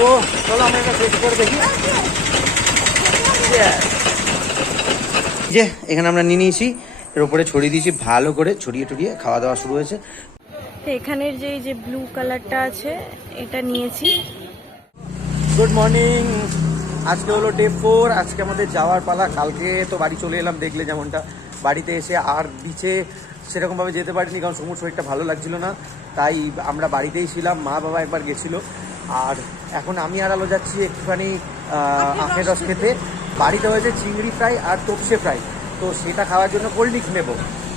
তো চলো আমরা এটা টেস্ট করে দেখি. যে এখানে আমরা নিয়ে নিয়েছি। এর উপরে ছড়িয়ে দিয়েছি ভালো করে ছড়িয়ে টড়িয়ে খাওয়া দাওয়া শুরু হয়েছে। তো এখানের যে যে ব্লু কালারটা আছে এটা নিয়েছি। গুড মর্নিং আজকে হলো ডে ফোর আজকে আমাদের যাওয়ার পালা। কালকে তো বাড়ি চলে এলাম দেখলে যেমনটা। বাড়িতে এসে আর বিচে সেরকমভাবে যেতে পারিনি কারণ সমুদ্র শরীরটা ভালো লাগছিল না। তাই আমরা বাড়িতেই ছিলাম মা বাবা একবার গেছিল। আর এখন আমি আর আলো যাচ্ছি একটুখানি আখের রস খেতে। বাড়িতে হয়েছে চিংড়ি ফ্রাই আর তোপসে ফ্রাই। তো সেটা খাওয়ার জন্য কোল্ড ড্রিঙ্কস নেব।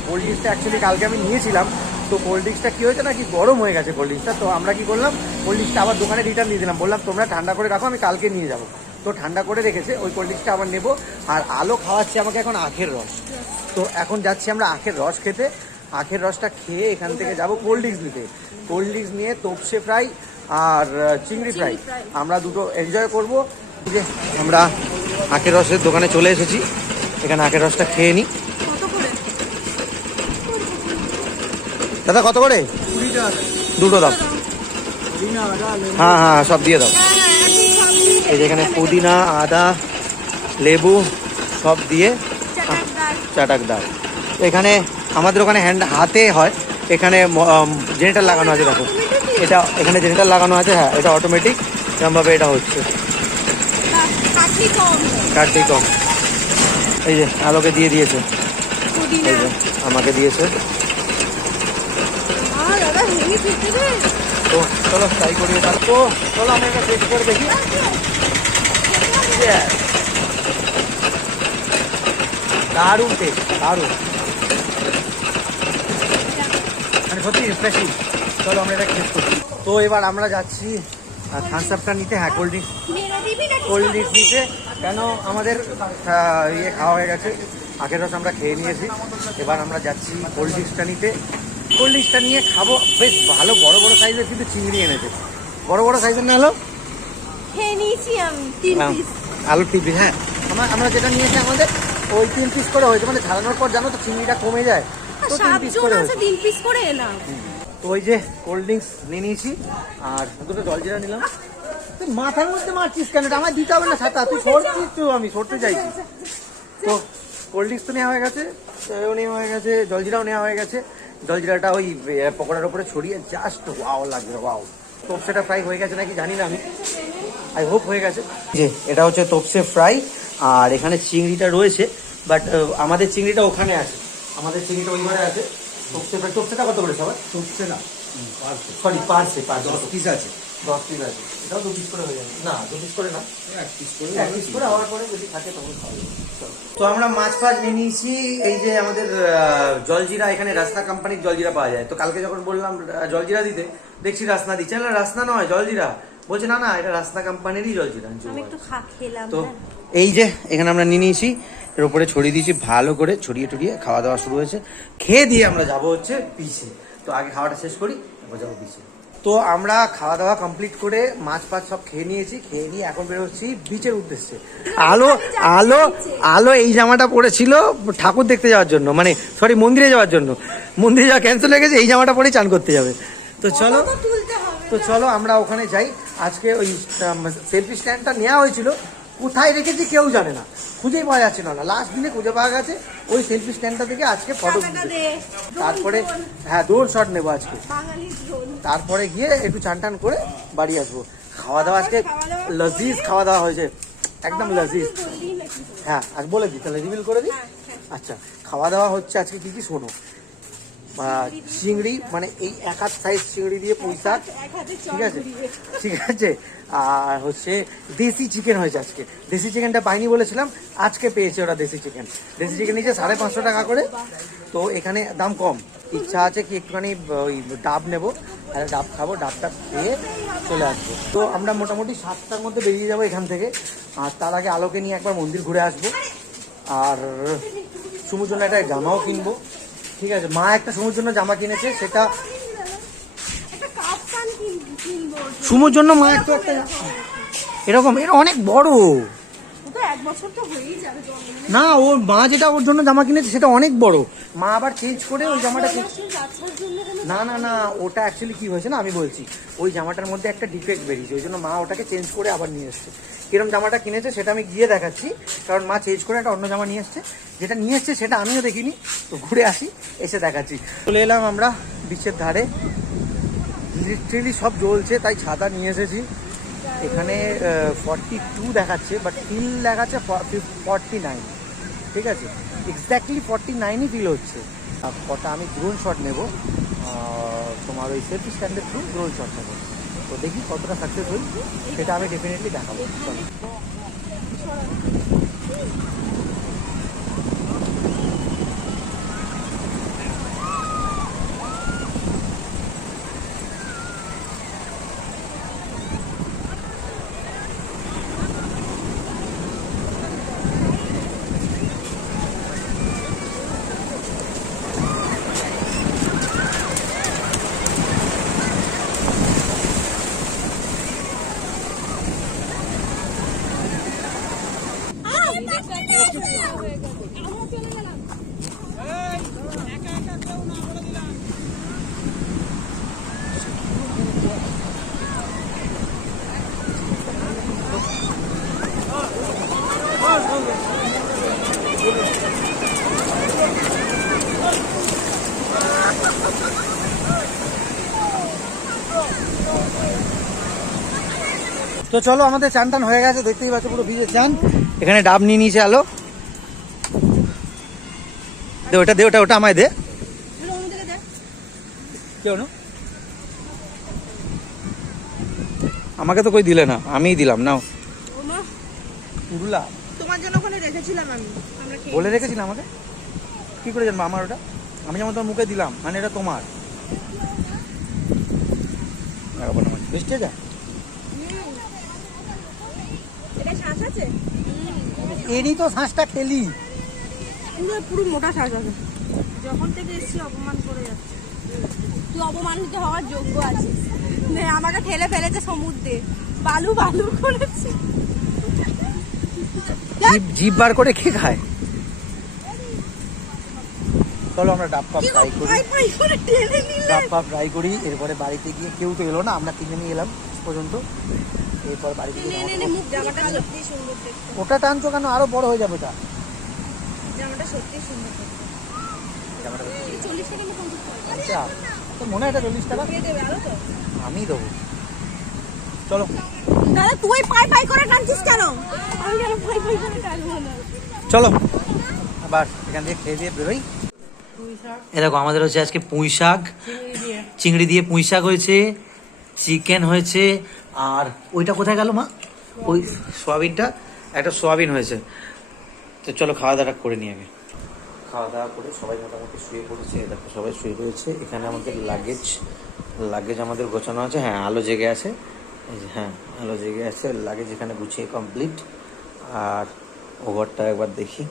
কোল্ড ড্রিঙ্কসটা অ্যাকচুয়ালি কালকে আমি নিয়েছিলাম। তো কোল্ড ড্রিঙ্কসটা কী হয়েছে নাকি? গরম হয়ে গেছে কোল্ড ড্রিঙ্কসটা তো আমরা কি করলাম? কোল্ড ড্রিঙ্কসটা আবার দোকানে রিটার্ন দিয়ে দিলাম। বললাম তোমরা ঠান্ডা করে রাখো আমি কালকে নিয়ে যাব। তো ঠান্ডা করে রেখেছে ওই কোল্ড ড্রিঙ্কসটা আবার নেব। আর আলো খাওয়াচ্ছে আমাকে এখন আখের রস। তো এখন যাচ্ছি আমরা আখের রস খেতে। আখের রসটা খেয়ে এখান থেকে যাব কোল্ড ড্রিঙ্কস নিতে। কোল্ড ড্রিঙ্কস নিয়ে তোপসে ফ্রাই আর চিংড়ি ফ্রাই আমরা দুটো এনজয় করব। যে আমরা আখের রসের দোকানে চলে এসেছি। এখানে আখের রসটা খেয়ে নিই দাদা কত করে? দুটো দাও। হ্যাঁ হ্যাঁ সব দিয়ে দাও। এই যে এখানে পুদিনা আদা লেবু সব দিয়ে চাটাকদার তো এখানে আমাদের ওখানে হ্যান্ড হাতে হয়। এখানে জেনেটার লাগানো আছে দেখো। এটা এখানে জেনেটার লাগানো আছে হ্যাঁ এটা অটোমেটিক এরকমভাবে এটা হচ্ছে। কম। এই যে আলোকে দিয়ে দিয়েছে। এই যে আমাকে দিয়েছে। তো চলো ট্রাই করি এবার তো চলো আমরা এটা টেস্ট করে দেখি. দারুণ টেস্ট দারুণ মানে সত্যি রিফ্রেশিং চলো আমরা এটা টেস্ট করি তো এবার আমরা যাচ্ছি থামস আপটা নিতে হ্যাঁ কোল্ড ড্রিঙ্কস কোল্ড ড্রিঙ্কস নিতে কেন আমাদের ইয়ে খাওয়া হয়ে গেছে। আগের রস আমরা খেয়ে নিয়েছি। এবার আমরা যাচ্ছি কোল্ড ড্রিঙ্কসটা নিতে। কোল্ড ড্রিঙ্কসটা নিয়ে খাব। বেশ ভালো বড় বড় সাইজের কিন্তু চিংড়ি এনেছে। বড় বড় সাইজের না হলো খেয়ে নিয়েছি আমি তিন পিস আলুর টিপি হ্যাঁ। আমরা আমরা যেটা নিয়েছি আমাদের ওই তিন পিস করে হয়েছে। মানে ঝালানোর পর জানো তো চিংড়িটা কমে যায়। তো তিন পিস করে আছে তিন পিস করে এলাম। তো ওই যে কোল্ড ড্রিঙ্কস নিয়ে নিয়েছি আর দুটো জলজিরা নিলাম। তুই মাথার মধ্যে মারছিস কেন? এটা আমার দিতে হবে না ছাতা। তুই সরছিস তো আমি সরতে চাইছি। তো কোল্ড ড্রিঙ্কস তো নেওয়া হয়ে গেছে এও নেওয়া হয়ে গেছে জলজিরাও নেওয়া হয়ে গেছে। জলজিরাটা ওই পকোড়ার উপরে ছড়িয়ে জাস্ট ওয়াও লাগবে ওয়াও তোপসেটা ফ্রাই হয়ে গেছে নাকি জানি না আমি। আই হোপ হয়ে গেছে। যে এটা হচ্ছে তোপসে ফ্রাই আর এখানে চিংড়িটা রয়েছে বাট আমাদের চিংড়িটা ওখানে আছে। আমাদের চিংড়িটা ওইভাবে আছে। তোপসে তোপসেটা কত করে সবাই টপছে না সরি পার্সে পার্সে দশ পিস আছে। দশ পিস আছে। এটাও দু পিস করে হয়ে যাবে। না দু পিস করে না। এক পিস করে এক পিস করে হওয়ার পরে যদি থাকে তখন তো আমরা মাছ ফাছ নিয়ে নিয়েছি। এই যে আমাদের জলজিরা এখানে রাস্তা কোম্পানির জলজিরা পাওয়া যায়। তো কালকে যখন বললাম জলজিরা দিতে দেখছি রাস্না দিচ্ছে। না রাস্না নয় জলজিরা। বলছে না না এটা রাস্তা কোম্পানিরই জলজিরা। আমি বলছি, আমি "ও একটু খা খেলাম তো হ্যাঁ। এই যে এখানে আমরা নিয়ে নিয়েছি। এর উপরে ছড়িয়ে দিয়েছি ভালো করে ছড়িয়ে টড়িয়ে খাওয়া দাওয়া শুরু হয়েছে। খেয়ে দিয়ে আমরা যাব হচ্ছে পিসে তো আগে খাওয়াটা শেষ করি তারপর যাব পিসে তো আমরা খাওয়া দাওয়া কমপ্লিট করে মাছ ফাছ সব খেয়ে নিয়েছি খেয়ে নিয়ে এখন বেরোচ্ছি বিচের উদ্দেশ্যে। আলো আলো আলো এই জামাটা পরেছিল ঠাকুর দেখতে যাওয়ার জন্য মানে সরি মন্দিরে যাওয়ার জন্য। মন্দিরে যাওয়া ক্যান্সেল হয়ে গেছে এই জামাটা পরে চান করতে যাবে। তো চলো তো তো চলো আমরা ওখানে যাই। আজকে ওই সেলফি স্ট্যান্ডটা নেওয়া হয়েছিল। কোথায় রেখেছি কেউ জানে না। খুঁজেই পাওয়া যাচ্ছে না। লাস্ট দিনে খুঁজে পাওয়া গেছে ওই সেলফি স্ট্যান্ডটা থেকে আজকে ফটো তারপরে। হ্যাঁ দৌড় শট নেব আজকে। তারপরে গিয়ে একটু চান টান করে বাড়ি আসব। খাওয়া দাওয়া আজকে লজিজ খাওয়া দাওয়া হয়েছে। একদম লজিজ। হ্যাঁ আজ বলে দিই তাহলে রিভিল করে দিই। হ্যাঁ, হ্যাঁ। আচ্ছা খাওয়া দাওয়া হচ্ছে আজকে কি কি শোনো? চিংড়ি মানে এই এক হাত সাইজ চিংড়ি দিয়ে পুঁই শাক। ঠিক আছে? ঠিক আছে? আর হচ্ছে দেশি চিকেন হয়েছে আজকে। দেশি চিকেনটা পাইনি বলেছিলাম, আজকে পেয়েছে ওরা দেশি চিকেন দেশি চিকেন নিচে সাড়ে পাঁচশো টাকা করে, তো এখানে দাম কম। ইচ্ছা আছে কি একটুখানি ওই ডাব নেব আর ডাব খাব, ডাবটা খেয়ে চলে আসব। তো আমরা মোটামুটি সাতটার মধ্যে বেরিয়ে যাব এখান থেকে, আর তার আগে আলোকে নিয়ে একবার মন্দির ঘুরে আসব। আর সুমুর জন্য একটা জামাও কিনবো। ঠিক আছে, মা একটা সুমুর জন্য জামা কিনেছে, সেটা একটা কাপ কান কিন- কিনবো সুমুর জন্য মা একটু একটা এরকম এটা অনেক বড়। জন্মে না ওর মা যেটা ওর জন্য জামা কিনেছে সেটা অনেক বড়। মা আবার চেঞ্জ করে ওই জামাটা না না না ওটা অ্যাকচুয়ালি কি হয়েছে না আমি বলছি। ওই জামাটার মধ্যে একটা ডিফেক্ট বেরিয়েছে ওই জন্য মা ওটাকে চেঞ্জ করে আবার নিয়ে এসছে। কিরম জামাটা কিনেছে সেটা আমি গিয়ে দেখাচ্ছি কারণ মা চেঞ্জ করে একটা অন্য জামা নিয়ে এসছে। যেটা নিয়ে এসছে সেটা আমিও দেখিনি তো ঘুরে আসি এসে দেখাচ্ছি। চলে এলাম আমরা বিচের ধারে। লিটারেলি সব জ্বলছে, তাই ছাতা নিয়ে এসেছি। এখানে ফর্টি টু দেখাচ্ছে বাট ফিল দেখাচ্ছে ফর্টি নাইন ঠিক আছে? এক্স্যাক্টলি ফর্টি নাইনই ফিল হচ্ছে কটা আমি ড্রোন শট নেব। তোমার ওই সেলফি স্ট্যান্ডের থ্রু ড্রোন শট নেব। তো দেখি কতটা সাকসেস সেটা আমি ডেফিনেটলি দেখাবো। তো চলো আমাদের চান টান হয়ে গেছে দেখতেই পাচ্ছ পুরো ভিজে চান। এখানে ডাব নিয়ে নিয়েছে আলো। দে ওটা দে ওটা ওটা আমায় দে। কেউ না আমাকে তো কই দিলে না আমিই দিলাম নাও। পুরুলা তোমার জন্য ওখানে রেখেছিলাম আমি। বলে রেখেছিল আমাকে? কি করে জানব আমার ওটা? আমি যেমন তোমার মুখে দিলাম মানে এটা তোমার। মিষ্টি যায় এটা শ্বাস আছে? এরই তো শ্বাসটা খেলি পুরো পুরো মোটা শ্বাস আছে। যখন থেকে এসেছি অপমান করে যাচ্ছে। তুই অপমানিত হওয়ার যোগ্য আছিস। আমাকে ঠেলে ফেলেছে সমুদ্রে। বালু বালু করেছে। জিভ বার করে কে খায়? চলো আমরা ডাব পাপ কি ট্রাই করি। ডাব পাপ ট্রাই করি। এরপরে বাড়িতে গিয়ে কেউ তো এলো না আমরা কিনে নিয়ে এলাম পর্যন্ত। এরপর দেখতে। ওটা টানছো কেন? আরও বড় হয়ে যাবে ওটা। আচ্ছা তো মনে হয় এটা চল্লিশ টাকা? আমি দেবো। চলো। দাদা তুই পাই পাই করে টানছিস কেন? আমি কেন পাই পাই করে টানবো না? চলো আবার এখান থেকে খেয়ে দিয়ে বেরোই। এ দেখো আমাদের হচ্ছে আজকে পুঁই শাক চিংড়ি দিয়ে পুঁই শাক হয়েছে চিকেন হয়েছে আর ওইটা কোথায় গেল মা? ওই সোয়াবিনটা? একটা সোয়াবিন হয়েছে। তো চলো খাওয়া দাওয়া করে নিই আগে খাওয়া দাওয়া করে সবাই মোটামুটি শুয়ে পড়েছে। দেখো সবাই শুয়ে পড়েছে এখানে আমাদের লাগেজ লাগেজ আমাদের গোছানো আছে। হ্যাঁ আলো জেগে আছে। হ্যাঁ আলো জেগে আছে। লাগেজ এখানে গুছিয়ে কমপ্লিট আর ওভারটা একবার দেখি।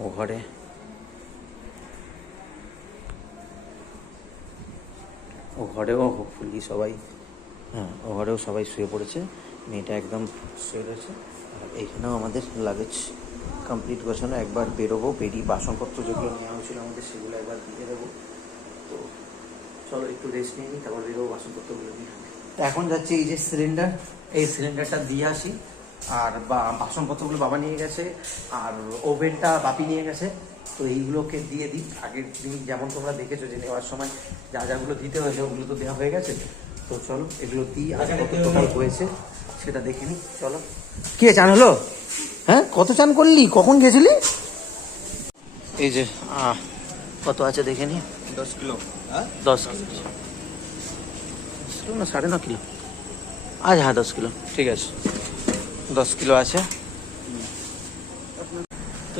ও ঘরে ও ঘরেও হোপফুলি সবাই হ্যাঁ ও ঘরেও সবাই শুয়ে পড়েছে। মেয়েটা একদম শুয়ে রয়েছে। আর এইখানেও আমাদের লাগেজ কমপ্লিট গোছানো একবার বেরোবো, বেরিয়ে বাসনপত্র যেগুলো নেওয়া হয়েছিল আমাদের সেগুলো একবার দিয়ে দেবো। তো চলো একটু রেস্ট নিয়ে নিই, তারপর বেরোবো, বাসনপত্রগুলো তো এখন যাচ্ছে এই যে সিলিন্ডার এই সিলিন্ডারটা দিয়ে আসি। আর বাসনপত্রগুলো বাবা নিয়ে গেছে, আর ওভেনটা বাপি নিয়ে গেছে। তো এইগুলোকে দিয়ে দিই। আগের দিন যেমন তোমরা দেখেছ যে নেওয়ার সময় যা যাগুলো দিতে হয়েছে ওগুলো তো দেওয়া হয়ে গেছে। তো চলো এগুলো দিই আর কত টোটাল হয়েছে সেটা দেখে নিই চলো। কে চান হলো? হ্যাঁ কত চান করলি? কখন গেছিলি? এই যে কত আছে দেখে নি দশ কিলো। হ্যাঁ? দশ কিলো। না সাড়ে ন কিলো। আজ হ্যাঁ দশ কিলো। ঠিক আছে। দশ কিলো আছে।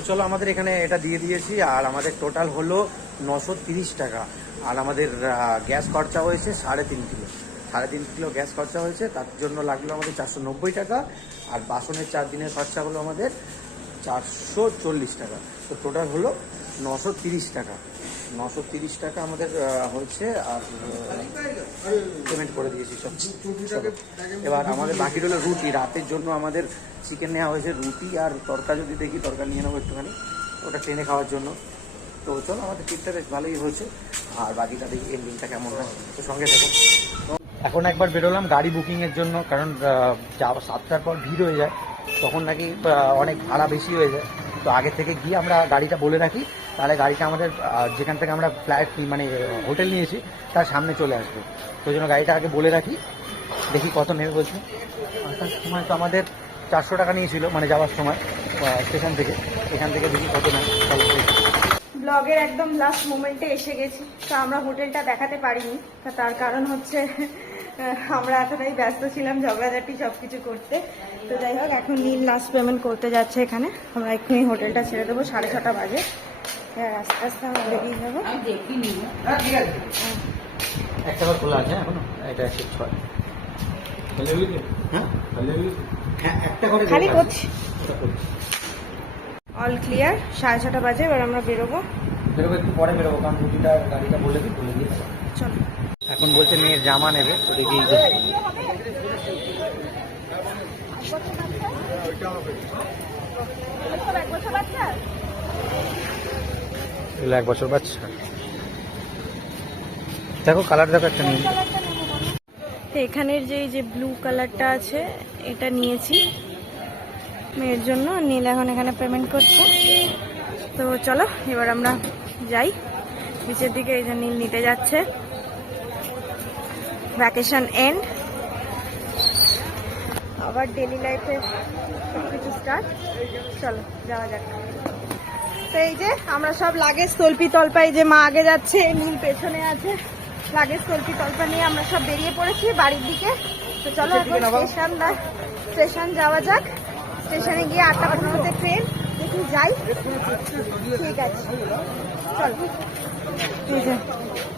চলো আমাদের এখানে এটা দিয়ে দিয়েছি, আর আমাদের টোটাল হলো নশো টাকা। আর আমাদের গ্যাস খরচা হয়েছে সাড়ে তিন কিলো। সাড়ে তিন কিলো গ্যাস খরচা হয়েছে, তার জন্য লাগল আমাদের চারশো নব্বই টাকা। আর বাসনের চার দিনের খরচা হলো আমাদের চারশো চল্লিশ টাকা। তো টোটাল হলো নশো টাকা। নশো তিরিশ টাকা আমাদের হয়েছে আর পেমেন্ট করে দিয়েছি সব। এবার আমাদের বাকি রইল রুটি। রাতের জন্য আমাদের চিকেন নেওয়া হয়েছে রুটি আর তরকা যদি দেখি তরকা নিয়ে নেব একটুখানি। ওটা ট্রেনে খাওয়ার জন্য। তো চলো আমাদের ট্রিপটা বেশ ভালোই হয়েছে। আর বাকিটা দেখি এন্ডিংটা কেমন হয়। তো সঙ্গে থাকো। এখন একবার বেরোলাম গাড়ি বুকিংয়ের জন্য কারণ সাতটার পর ভিড় হয়ে যায়। তখন নাকি অনেক ভাড়া বেশি হয়ে যায়। তো আগে থেকে গিয়ে আমরা গাড়িটা বলে রাখি। তাহলে গাড়িটা আমাদের যেখান থেকে আমরা ফ্ল্যাট মানে হোটেল নিয়েছি, তার সামনে চলে আসবে। তো জন্য গাড়িটা আগে বলে রাখি। দেখি কত নেবে বলছে। আসার সময় তো আমাদের চারশো টাকা নিয়েছিল মানে যাওয়ার সময় স্টেশন থেকে। এখান থেকে দেখি কত চলো ব্লগের একদম লাস্ট মোমেন্টে এসে গেছি। তো আমরা হোটেলটা দেখাতে পারিনি। তার কারণ হচ্ছে আমরা এতটাই ব্যস্ত ছিলাম ঝগড়াঝাটি সব কিছু করতে। তো যাই হোক, এখন নীল লাস্ট পেমেন্ট করতে যাচ্ছে এখানে। আমরা এক্ষুনি হোটেলটা ছেড়ে দেবো, সাড়ে ছটা বাজে। হ্যাঁ, আস্তে আস্তে আমরা বেরিয়ে যাব। হ্যাঁ ঠিক আছে। একটা বার খোলা আছে এখনও? এটা একশো ছয়। হ্যাঁ? হ্যাঁ একটা করে খালি দোকান। করছি। ওটা করছি। অল ক্লিয়ার সাড়ে ছটা বাজে এবার আমরা বেরোবো। বেরোবো একটু পরে বেরোবো কারণ গাড়িটা বলে দিই বলে দেবো। চলো। এখন বলছে মেয়ের জামা নেবে তো যে। এগুলো এক বছর বাচ্চা। দেখো কালার দেখো একটা নিয়ে। এখানের যে যে ব্লু কালারটা আছে, এটা নিয়েছি। মেয়ের জন্য নীল এখন এখানে পেমেন্ট করছে। তো চলো, এবার আমরা যাই। নিচের দিকে এই যে নীল নিতে যাচ্ছে। ভ্যাকেশন এন্ড আবার ডেলি লাইফে সব কিছু স্টার্ট চলো, যাওয়া যাক। তো এই যে আমরা সব লাগেজ তল্পি তল্পা এই যে মা আগে যাচ্ছে নীল পেছনে আছে। লাগেজ তল্পি তল্পা নিয়ে আমরা সব বেরিয়ে পড়েছি বাড়ির দিকে। তো চলো এখন স্টেশন স্টেশন যাওয়া যাক। স্টেশনে গিয়ে আটটা পনেরোতে ট্রেন দেখি যাই। ঠিক আছে। চলো।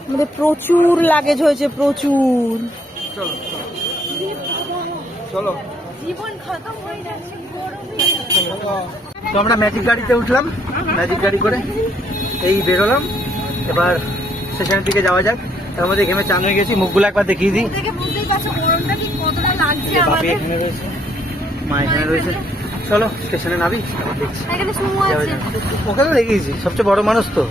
আমাদের প্রচুর লাগেজ হয়েছে প্রচুর। চলো। জীবন খতম হয়ে যাচ্ছে তো আমরা ম্যাজিক গাড়িতে উঠলাম ম্যাজিক গাড়ি করে এই বেরোলাম। এবার স্টেশনের দিকে যাওয়া যাক। তার মধ্যে ঘেমে চান হয়ে গেছি মুখগুলো একবার দেখিয়ে দিই। মা এখানে রয়েছে। চলো স্টেশনে নাবি দেখছি। ওখানে দেখিয়েছি সবচেয়ে বড় মানুষ তো।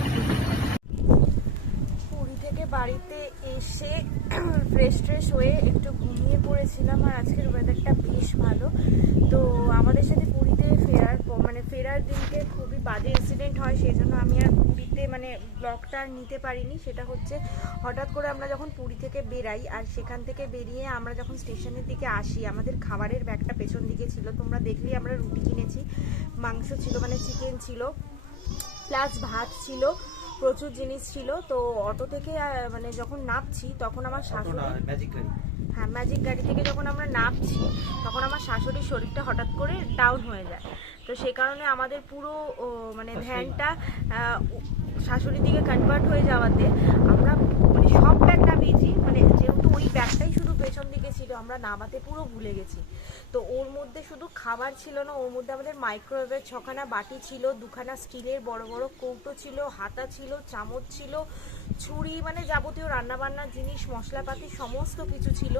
পুরী থেকে বাড়িতে এসে ফ্রেশ ট্রেশ হয়ে একটু ঘুমিয়ে পড়েছিলাম আর আজকের ওয়েদারটা বেশ ভালো। তো আমাদের সাথে পুরীতে ফেরার মানে ফেরার দিনকে খুবই বাজে ইনসিডেন্ট হয় সেই জন্য আমি আর পুরীতে মানে ব্লগটা আর নিতে পারিনি। সেটা হচ্ছে হঠাৎ করে আমরা যখন পুরী থেকে বেরাই আর সেখান থেকে বেরিয়ে আমরা যখন স্টেশনের দিকে আসি, আমাদের খাবারের ব্যাগটা পেছন দিকে ছিল। তোমরা দেখলেই আমরা রুটি কিনেছি, মাংস ছিল মানে চিকেন ছিল প্লাস ভাত ছিল। প্রচুর জিনিস ছিল তো অটো থেকে মানে যখন নামছি তখন আমার শাশুড়ি হ্যাঁ ম্যাজিক গাড়ি থেকে যখন আমরা নামছি তখন আমার শাশুড়ির শরীরটা হঠাৎ করে ডাউন হয়ে যায়। তো সেই কারণে আমাদের পুরো মানে ধ্যানটা শাশুড়ির দিকে কনভার্ট হয়ে যাওয়াতে আমরা মানে সব ব্যাগ নামিয়েছি মানে যেহেতু ওই ব্যাগটাই শুধু পেছন দিকে ছিল আমরা নামাতে পুরো ভুলে গেছি। তো ওর মধ্যে শুধু খাবার ছিল না, ওর মধ্যে আমাদের মাইক্রোওয়েভের ছখানা বাটি ছিল, দুখানা স্টিলের বড় বড় কৌটো ছিল, হাতা ছিল, চামচ ছিল, ছুরি মানে যাবতীয় রান্নাবান্নার জিনিস, মশলাপাতি, সমস্ত কিছু ছিল।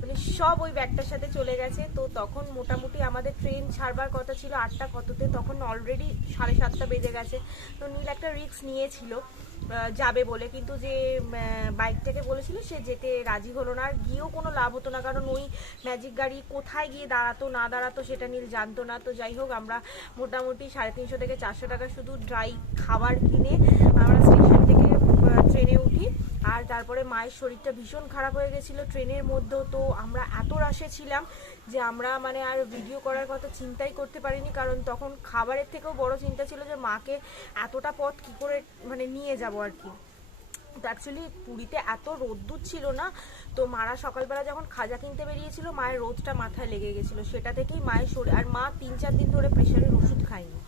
মানে সব ওই ব্যাগটার সাথে চলে গেছে। তো তখন মোটামুটি আমাদের ট্রেন ছাড়বার কথা ছিল আটটা কততে, তখন অলরেডি সাড়ে সাতটা বেজে গেছে। তো নীল একটা রিস্ক নিয়েছিল। যাবে বলে। কিন্তু যে বাইকটাকে বলেছিল, সে যেতে রাজি হলো না। আর গিয়েও কোনো লাভ হতো না, কারণ ওই ম্যাজিক গাড়ি কোথায় গিয়ে দাঁড়াতো, না দাঁড়াতো, সেটা নীল জানতো না। তো যাই হোক, আমরা মোটামুটি সাড়ে তিনশো থেকে চারশো টাকা শুধু ড্রাই খাবার কিনে আমরা ট্রেনে উঠি। আর তারপরে মায়ের শরীরটা ভীষণ খারাপ হয়ে গেছিল। ট্রেনের মধ্যেও তো আমরা এত রাশে ছিলাম যে আমরা মানে আর ভিডিও করার কথা চিন্তাই করতে পারিনি। কারণ তখন খাবারের থেকেও বড় চিন্তা ছিল যে মাকে এতটা পথ কি করে মানে নিয়ে যাব আর কি। তো অ্যাকচুয়ালি পুরীতে এত রোদ্দুর ছিল না। তো মারা সকালবেলা যখন খাজা কিনতে বেরিয়েছিল, মায়ের রোদটা মাথায় লেগে গেছিল। সেটা থেকেই মায়ের শরীর আর মা তিন চার দিন ধরে প্রেশারের ওষুধ খায়নি।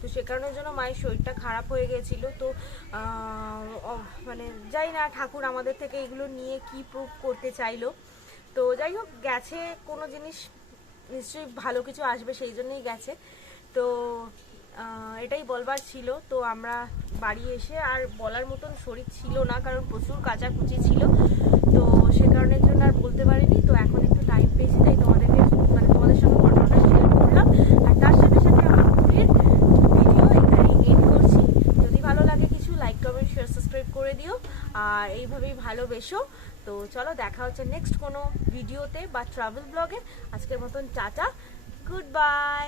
তো সে কারণের জন্য মায়ের শরীরটা খারাপ হয়ে গেছিল। তো মানে যাই না, ঠাকুর আমাদের থেকে এগুলো নিয়ে কি প্রুভ করতে চাইলো। তো যাই হোক, গেছে কোনো জিনিস, নিশ্চয়ই ভালো কিছু আসবে সেই জন্যই গেছে। তো এটাই বলবার ছিল। তো আমরা বাড়ি এসে আর বলার মতন শরীর ছিল না, কারণ প্রচুর কাচাকুচি ছিল। তো সে কারণের জন্য আর বলতে পারিনি। তো এখন একটু টাইম পেয়েছি, তাই তোমাদেরকে মানে তোমাদের সঙ্গে ঘটনাটা শেয়ার করলাম আর তার সাথে সাথে আমার পুরীর ভিডিও এখানে এন্ড করছি যদি ভালো লাগে কিছু লাইক আর এইভাবেই ভালোবেসো। তো চলো দেখা হচ্ছে নেক্সট কোনো ভিডিওতে বা ট্রাভেল ব্লগে আজকের মতন টাটা। Good bye